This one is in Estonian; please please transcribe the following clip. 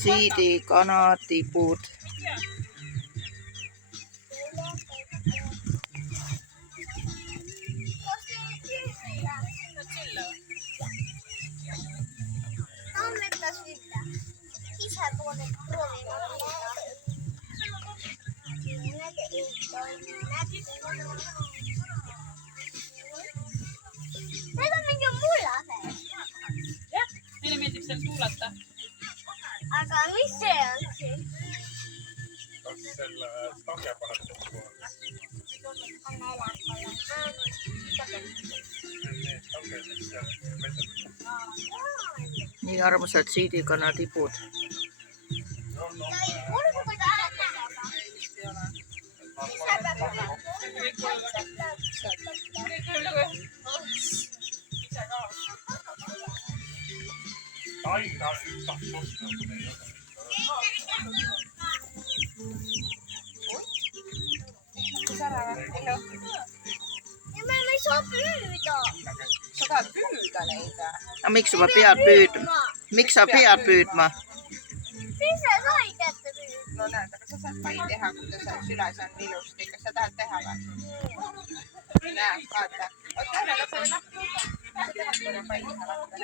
siidikanatipud. Need on mingi mullased. Jah, neile meeldib seal tuulata. Aga mis see on siis? Kas selle tange paneb kokku? Nii armsad siidikanatipud. Ja me ei saa püüda. Sa tahad püüda neid? Aga miks sa pead püüdma? Miks sa pead püüdma? Siis sa sai kätte püüda. No näed, aga sa saad pai teha, kui ta seal süles on ilusti. Kas sa tahad teha või? Näed, vaata. Oota, ära lase lahti. Sa tahad korra pai teha, vaata.